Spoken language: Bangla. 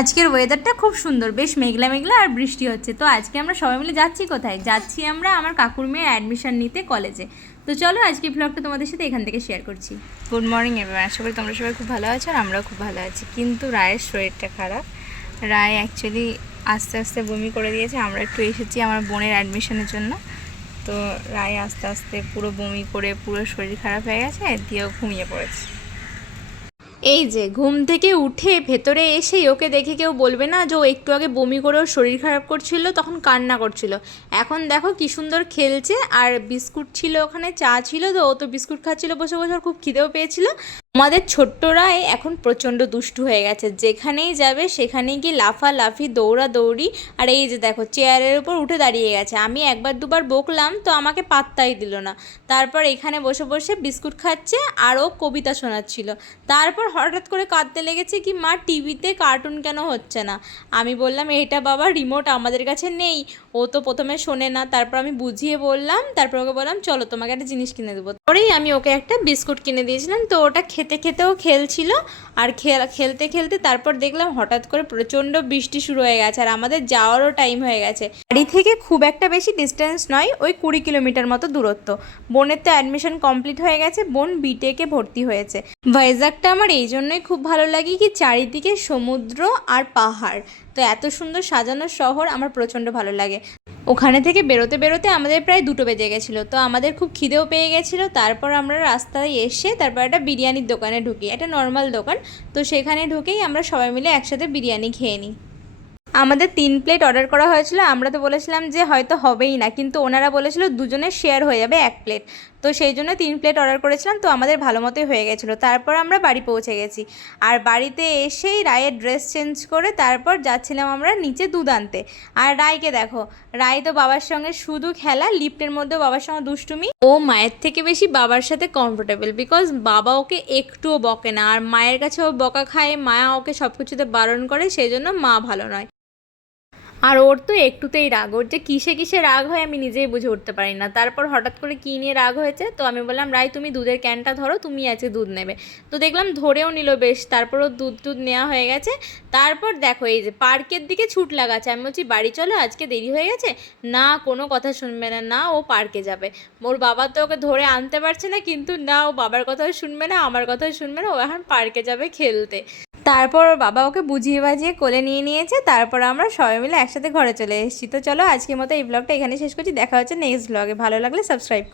আজকের ওয়েদারটা খুব সুন্দর, বেশ মেঘলা মেঘলা আর বৃষ্টি হচ্ছে। তো আজকে আমরা সবাই মিলে যাচ্ছি কোথায়? যাচ্ছি আমরা আমার কাকুর মেয়ের অ্যাডমিশন নিতে কলেজে। তো চলো আজকে ব্লগটা তোমাদের সাথে এখান থেকে শেয়ার করছি। গুড মর্নিং এবার, আশা করি তোমরা সবাই খুব ভালো আছো আর আমরাও খুব ভালো আছি। কিন্তু রায়ের শরীরটা খারাপ। রায় অ্যাকচুয়ালি আস্তে আস্তে বমি করে দিয়েছে। আমরা একটু এসেছি আমার বোনের অ্যাডমিশনের জন্য। তো রায় আস্তে আস্তে পুরো বমি করে পুরো শরীর খারাপ হয়ে গেছে, দিয়েও ঘুমিয়ে পড়েছে। এই যে ঘুম থেকে উঠে ভেতরে এসেই ওকে দেখে কেউ বলবে না যে ও একটু আগে বমি করে ওর শরীর খারাপ করছিল, তখন কান্না করছিল। এখন দেখো কি সুন্দর খেলছে। আর বিস্কুট ছিল ওখানে, চা ছিল, তো ও তো বিস্কুট খাচ্ছিল বসে বসে, আর খুব খিদেও পেয়েছিল। আমাদের ছোট্টরাই এখন প্রচণ্ড দুষ্টু হয়ে গেছে, যেখানেই যাবে সেখানেই গিয়ে লাফালাফি দৌড়াদৌড়ি। আর এই যে দেখো চেয়ারের উপর উঠে দাঁড়িয়ে গেছে। আমি একবার দুবার বকলাম তো আমাকে পাত্তাই দিল না। তারপর এখানে বসে বসে বিস্কুট খাচ্ছে আর ও কবিতা শোনাচ্ছিল। তারপর হঠাৎ করে কাঁদতে লেগেছে কি, মা টিভিতে কার্টুন কেন হচ্ছে না? আমি বললাম এটা বাবা রিমোট আমাদের কাছে নেই। ও তো প্রথমে শোনে না, তারপর আমি বুঝিয়ে বললাম, তারপর ওকে বললাম চলো তোমাকে একটা জিনিস কিনে দেবো। পরেই আমি ওকে একটা বিস্কুট কিনে দিয়েছিলাম। তো ওটা খেতে খেতেও খেলছিল। আর খেলতে খেলতে তারপর দেখলাম হঠাৎ করে প্রচণ্ড বৃষ্টি শুরু হয়ে গেছে আর আমাদের যাওয়ারও টাইম হয়ে গেছে। বাড়ি থেকে খুব একটা বেশি ডিস্টেন্স নয়, ওই 20 কিলোমিটার মতো দূরত্ব। বোনের তো অ্যাডমিশন কমপ্লিট হয়ে গেছে, বোন বিটেকে ভর্তি হয়েছে। ভাইজাগটা আমার এই জন্যই খুব ভালো লাগে কি চারিদিকে সমুদ্র আর পাহাড়। তো এত সুন্দর সাজানো শহর আমার প্রচণ্ড ভালো লাগে। ওখানে থেকে বেরোতে বেরোতে আমাদের প্রায় 2টো বেজে গেছিলো। তো আমাদের খুব খিদেও পেয়ে গেছিলো। তারপর আমরা রাস্তায় এসে তারপর একটা বিরিয়ানির দোকানে ঢুকি, একটা নর্মাল দোকান। তো সেখানে ঢুকেই আমরা সবাই মিলে একসাথে বিরিয়ানি খেয়ে নিই। আমাদের 3 প্লেট অর্ডার করা হয়েছিল। আমরা তো বলেছিলাম যে হয়তো হবেই না, কিন্তু ওনারা বলেছিল দুজনের শেয়ার হয়ে যাবে 1 প্লেট। তো সেই জন্য 3 প্লেট অর্ডার করেছিলাম। তো আমাদের ভালো মতোই হয়ে গেছিলো। তারপর আমরা বাড়ি পৌঁছে গেছি। আর বাড়িতে এসেই রায়ের ড্রেস চেঞ্জ করে তারপর যাচ্ছিলাম আমরা নিচে দুধ আনতে। আর রায়কে দেখো, রায় তো বাবার সঙ্গে শুধু খেলা, লিফটের মধ্যেও বাবার সঙ্গে দুষ্টুমি। ও মায়ের থেকে বেশি বাবার সাথে কমফোর্টেবল, বিকজ বাবা ওকে একটুও বকে না। আর মায়ের কাছে ও বকা খায়, মা ওকে সব কিছুতে বারণ করে, সেই জন্য মা ভালো নয়। আর ওর তো একটুতেই রাগ, ওর যে কিসে কিসে রাগ হয় আমি নিজেই বুঝে উঠতে পারি না। তারপর হঠাৎ করে কী নিয়ে রাগ হয়েছে, তো আমি বললাম রাই তুমি দুধের ক্যানটা ধরো, তুমি আছে দুধ নেবে। তো দেখলাম ধরেও নিল বেশ। তারপরও দুধ নেওয়া হয়ে গেছে। তারপর দেখো এই যে পার্কের দিকে ছুট লাগাচ্ছে। আমি বলছি বাড়ি চলো আজকে দেরি হয়ে গেছে। না, কোনো কথা শুনবে না, না ও পার্কে যাবে। ওর বাবা তো ওকে ধরে আনতে পারছে না, কিন্তু না ও বাবার কথাও শুনবে না, আমার কথাও শুনবে না, ও এখন পার্কে যাবে খেলতে। তারপর ওর বাবা ওকে বুঝিয়ে বাজিয়ে কোলে নিয়ে নিয়েছে। তারপর আমরা সবাই মিলে একসাথে ঘরে চলে এসেছি। তো চলো আজকের মতো এই ব্লগটা এখানে শেষ করছি। দেখা হচ্ছে নেক্সট ব্লগে। ভালো লাগলে সাবস্ক্রাইব